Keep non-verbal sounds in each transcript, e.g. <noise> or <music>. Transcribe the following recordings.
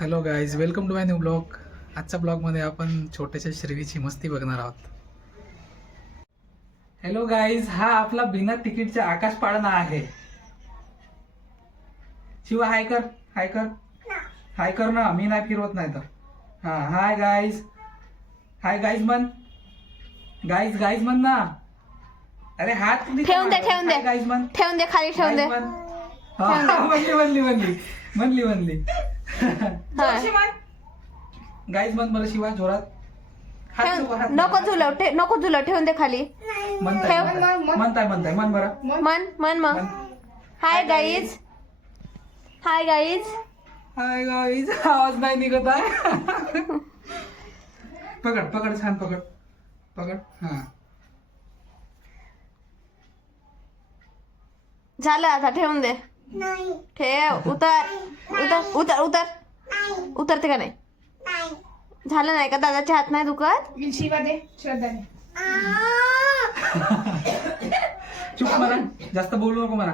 Hello guys welcome to my new blog आजच्या ब्लॉगमध्ये आपण छोट्याशा श्रीवीची मस्ती बघणार आहोत. हॅलो गाईज हा आपला बिना तिकीटचा आकाश पाळणा आहे. शिवा हाय कर हाय कर. हाय कर ना मी नाही फिरवत नाही तर. हा हाय गाईज हाय गाईज म्हण. गाईज गाईज म्हण ना. अरे हात ठेवून दे, ठेवून दे. गाईज म्हण. ठेवून दे खाली ठेवून दे. म्हणली म्हणली म्हणली. म्हणली म्हणली. हा. गाईज म्हण बरं शिवा जोरात. हात नको झुलव ठे- नको झुलव ठेवून दे खाली. म्हणताय ठेव. म्हणताय. म्हणताय म्हणताय. म्हण बरं. मन. मन मग. Hi guys hi guys hi guys आवाज नाही निघत आहे. पकड पकड छान पकड. पकड. हा. झालं आता ठेवून दे. ठेव उतर. उतर उतर उतर. उतरते का नाही? झालं नाही का? दादाच्या हात नाही दुखत? शिवा दे श्रद्धाने. चुप म्हणा जास्त बोलू नको म्हणा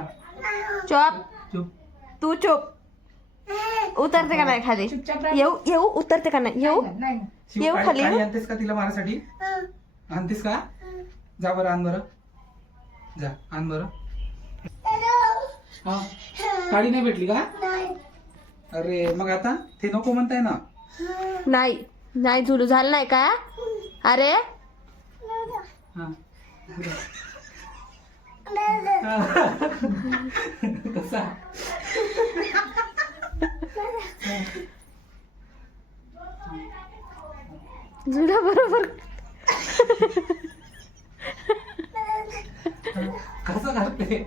चुप. चुप. तू चुप. उतरते का नाही खाली? चुपचाप राहा. येऊ येऊ उतरते का नाही? येऊ. नाही नाही. शिव येऊ. खाली. आणतेस का तिला मारासाठी? आणतेस का? जा बरं आण बरं. जा आण बरं. हा. काळी नाही भेटली का? अरे मग आता ते नको म्हणताय ना? नाही नाही झुलू झालं नाही का? अरे? हा. कसा झुला बरोबर. कसं करते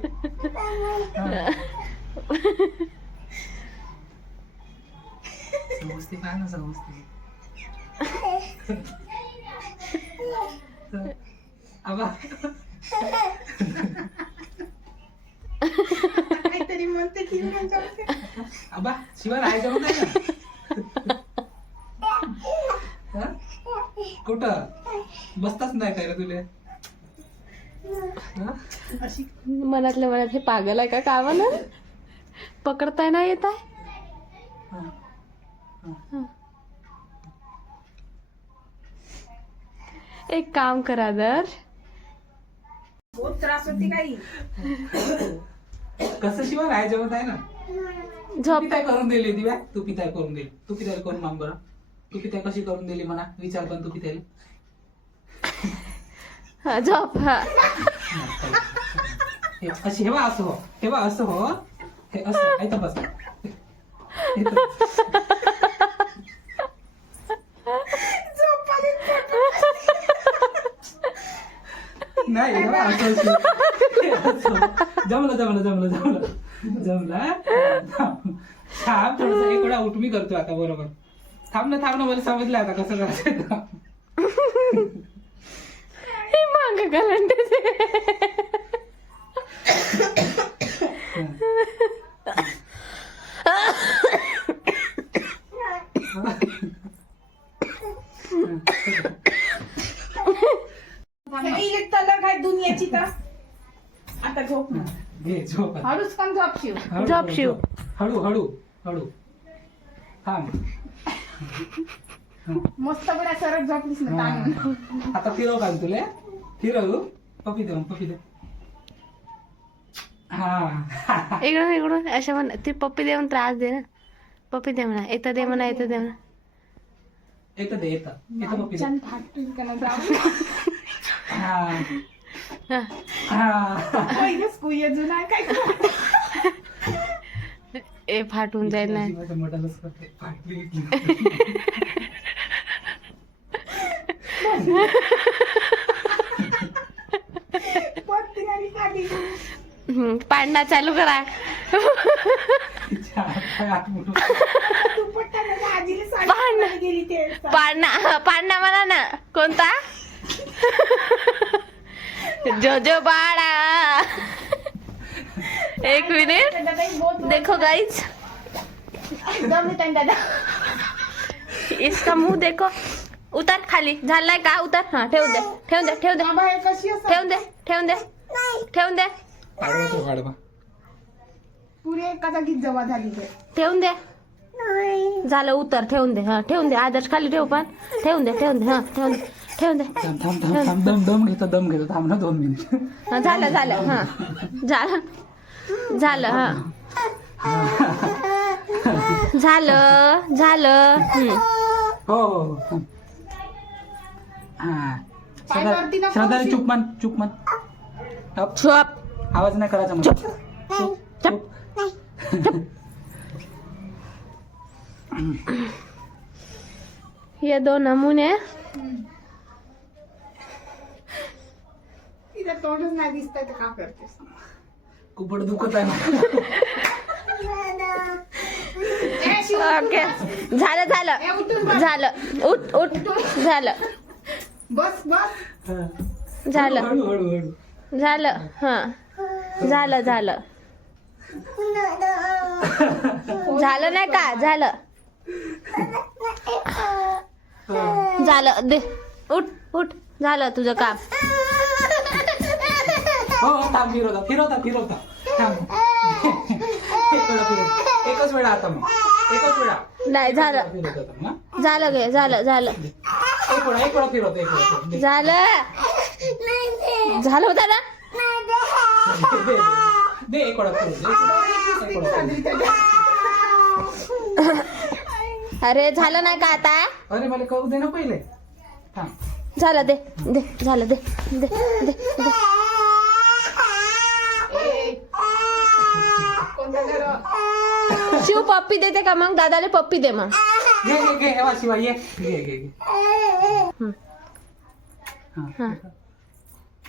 समजते काय ना समजते आबा काहीतरी म्हणते की माझ्यावर. आबा शिवाय राहायचं पण नाही ना? कुठं बसताच नाही काय रे तुले मनातल्या मनात हे पागल आहे का का म्हणून पकडताय ना येत आहे. एक काम करा दर. बहुत त्रास होती काही. कसं शिवाय राहायचं पण आहे ना? झोप. पिताय करून दिली दिव्या तू पिताय करून दिली. तू पिताय करून माग बरं तू पिताय कशी करून दिली म्हणा? विचार पण तू पिताय हा, झोप हा. हे अशी हेवा असं हो. हेवा असं हो. हे असं बस. नाही हेवा असं असं. हे असं. जमलं जमलं जमलं जमलं. जमलं थांब थांब थोडस एक वेळा उठ मी करतो आता बरोबर. थांब ना थांब ना मला समजलं आता कसं करायचं. हे तलर काय दुनियाची तर आता झोप ना. घे झोप. हळूच पण झोप शिव. हळू, झोप हळू, शिव. हळू हळू हळू. थांब. मस्त बड्या सरळ झोपलीस ना हा. आता फिरव का तुले? फिरव पपी दे मग, पपी दे हा इकडून इकडून अशा म्हण ती पप्पी देऊन त्रास दे ना पप्पी दे म्हणा येतं दे म्हणा येतं दे म्हणा येतं दे येतं येतं दे ना हा हा. हा ए फाटून जाईल करते फाटली इथली. पत्ती आणि खाली हम्म, पाडणा चालू करा तिच्या हात- हात मोठं. तू पट्टाला त्या आजीला साडी पाहणं. घालायला गेली ते पाडणा पाडणा म्हणा ना. कोणता? जो जो बाळा. एक मिनिट देखो गाइस दादा इसका मुंह देखो. उतर खाली. झालाय का? उतर. हा ठेवून दे ठेवून दे ठेवून दे. ठेवून दे ठेवून दे ठेवून दे. तो पुरे एका जागीच जमा झाली ते. ठेवून दे. झालं उतर ठेवून दे हा ठेवून दे. आदर्श खाली ठेव पण. ठेवून दे ठेवून दे हा ठेवून दे ठेवून दे. थांब थांब थांब थांब. दम दम घेतो दम घेतो. थांब ना दोन मिनिट. हा झालं झालं हा. झालं. झालं हा. झालं झालं. हम्म. हो हो हो थांब. हा. पाय वरती नको श्रद्धा उचलू. चुप मन चुप मन अप, चुप. आवाज नाही करायचा चुप. हे दोन नमुने. तोंडच नाही दिसतंय तर का करतेस? कुपड दुखत आहे ओके. झालं झालं. झालं. उठ उठ. झालं. बस बस. झालं. झालं. हा. झालं झालं. <laughs> झालं नाही का? झालं. झालं. दे. उठ उठ. झालं तुझं काम. हो हो थांब फिरवता फिरवता फिरवता. थांब. <laughs> एक वेळा फिरव. एकच वेळा आता मग. एकच वेळा. नाही झालं. फिरवता आता मग, हा? झालं गे झालं झालं. एक वेळा एक वेळा फिरवता एक वेळा फिरवता. दे, झालं. झालं होतं ना? दे, एक. अरे झालं नाही का आता? अरे मला करू दे ना पहिले. थांब. झालं दे दे झालं दे दे दे दे. शिव पप्पी देते का मग? दादाला पप्पी दे मग. घे घे घे हेवा शिवा ये. घे घे घे. हा. हा.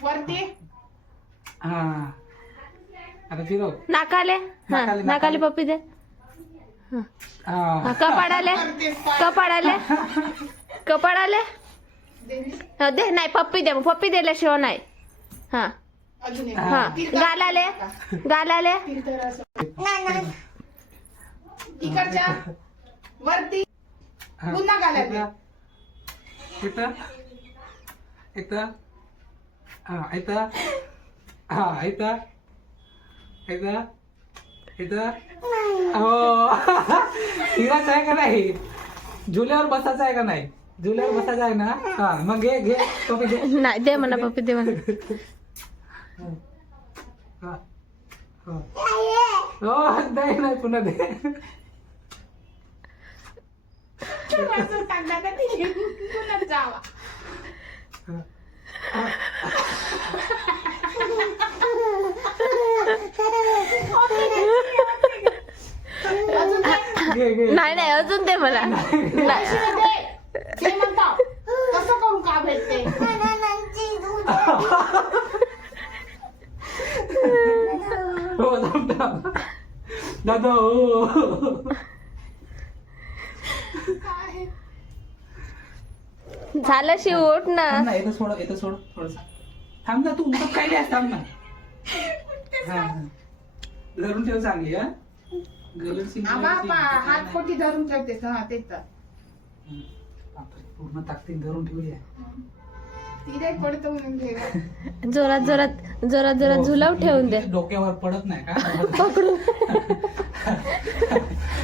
वरती. हा. आता फिरव. नाकाले? हा नाकाले, नाकाले. नाकाले. पप्पी दे. हा. हा. कपाडाले. कपाडाले कपाडाले दे. हा, दे नाही पप्पी दे मग पप्पी दिल्याशिवाय नाही. हा. अजून एक हा गालाले? गालाले? असं इकडच्या वरती हा. पुन्हा घालायचं. इथं इथं. इथं. हा इथं. इथं इथं हो. फिरायचं आहे का नाही? <laughs> झुल्यावर बसायचं आहे का नाही? झुल्यावर बसायचं आहे ना? हा मग घे घे. टोपी घे नाही दे म्हणा पप्पी दे. म्हणा. हा. हो. हो. नाही. नाही पुन्हा दे. जावा. दे. नाही नाही अजून दे मला कसं करून का भेटते थांब थांब दादा हो काय? झालं शिव उठ ना सोड येतं सोड थोडस थांब ना तू उठत काय थांब ना. हा, हा. धरून ठेव चांगली हा. आ बापा हात पोटी धरून ठेवतेस हा तेच तर. पूर्ण ताकदीन धरून ठेवली आहे. तिथे पडतो म्हणून घे जोरात जोरात जोरात जोरात झुलाव ठेवून दे. डोक्यावर पडत नाही का? पकडून.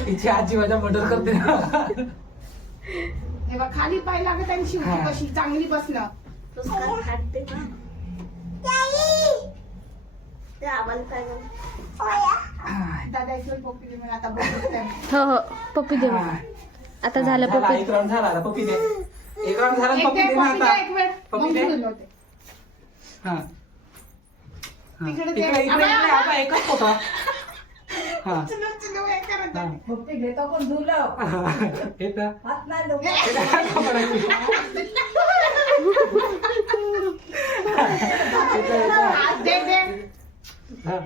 हिची आजी माझ्या मर्डर करते. ना हे खाली पाय लागत आणि शिवची हा. कशी चांगली बसणं. हो हो. पप्पी दे. आता झालं पप्पी. एक राऊंड झाला आता. पप्पी दे. एक राऊंड झाला एक पप्पी दे, आता. एक वेळ. पप्पी दे. हा. तिकडे आता एकच होता. पप्पी घेतो पण धुलं हात नाही. <laughs> हा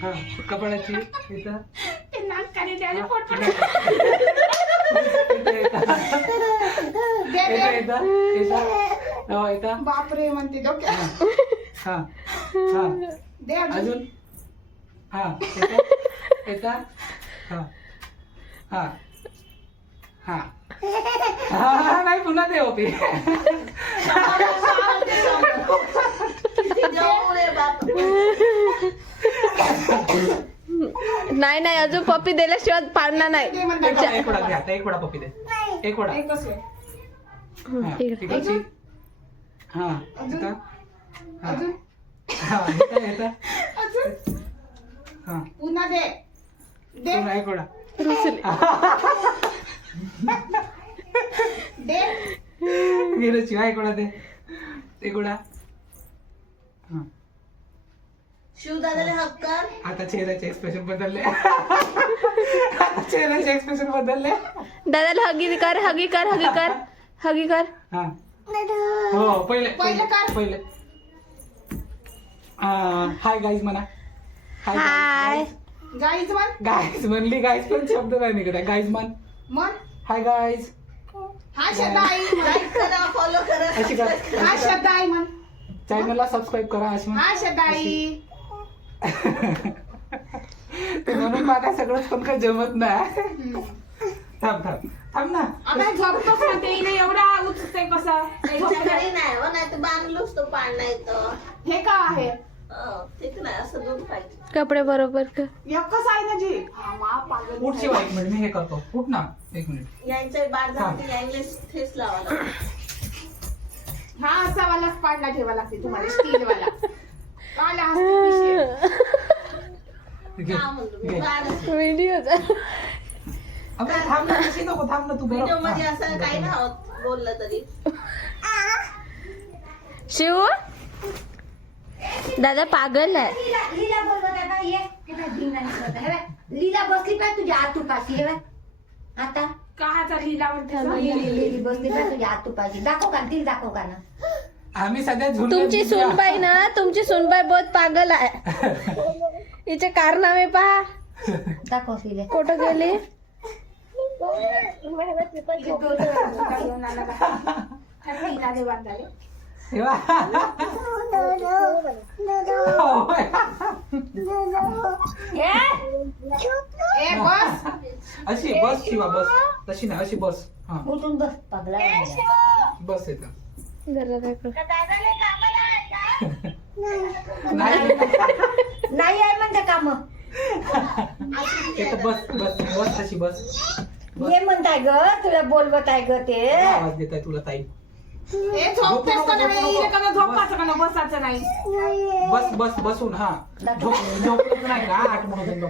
हा कपाळाची इथं ते द्यायला. इथं हो बापरे म्हणते डोक्यात हा हा दे अजून. अजून हा हा हा हा हा नाही पुन्हा दे. नाही नाही अजून पप्पी दिल्याशिवाय पाडणार नाही ते एक वडा एक वडा घ्या आता एक वडा पप्पी दे एक वडा एकच वेळ. हा, इकडे. तिकडची. हा अजून? इथं. हा. अजून हा, इथं, इथं. अजून हा, पुन्हा दे पुन्हा एक वडा. <laughs> दे. गेलं शिवाय एक वडा दे. एक वडा हा. शिवदादाला हक्क कर. आता चेहऱ्याचे एक्सप्रेशन बदलले. आता चेहऱ्याचे एक्सप्रेशन बदलले. दादाला हगी कर हगी कर हगी कर हगी कर. हा. हो पहिले पहिलं? पहिले हाय गाईज म्हणा. हाय गाईज म्हण. गाईज म्हणली गाईज पण शब्द नाही निघत गाईज म्हण. म्हण हाय गाईज हा शब्द आई. लाईक करा फॉलो करा अशी कर. हा शब्द आई म्हण. चॅनलला सबस्क्राईब करा अशी हा शब्द आई. ते म्हणून मला सगळंच पण काही जमत नाही. थांब थांब. थांब ना. आता झोपतोच म्हणते हिने एवढा उचते कसा? त्याच्याकडे नाही हो नाही तर बांधलोच तो पाळणा येतो हे का आहे ठीक नाही असं दूध पाहिजे कपडे बरोबर कर. एकच आहे ना जी. हा, मा, पागल. उठ शिवा एक मिनिट मी हे करतो. उठ ना एक मिनिट. यांचं बाळ झालं की यांना ठेस लावा. हा असा वालाच पाडला ठेवा लागते तुम्हाला स्टील वाला काला का व्हिडिओ थांब ना कशी नको थांब ना तू व्हिडिओमध्ये. असं काही होत बोललं तरी. शिव? दादा पागल आहे. लीला लीला ये. हे करत आहे. हे लीला बसली पाय तुझ्या हे. आता. लिहिला लिली लिली बसली पाय तुझ्या आतुपाशी. दाखव का तिला दाखव का ना. आम्ही सध्या झुंड तुमची सुनबाई ना तुमची सुनबाई बहुत पागल आहे. हिचे कारनामे पहा. दाखव तिला कुठं गेली? अशी बस शिवा बस. तशी नाही अशी बस. हा. उठून बस पगला बस येतं. नाही. नाही आहे म्हणते काम. येतं बस बस बस तशी बस. बस ये म्हणताय ग तुला बोलवत आहे ग ते. आवाज देत आहे तुला ताई. झोपतेस का नाही झोपायचं का? बसायचं नाही. बस बस बसून हा. झोप झोपलं नाही का? आठ म्हणून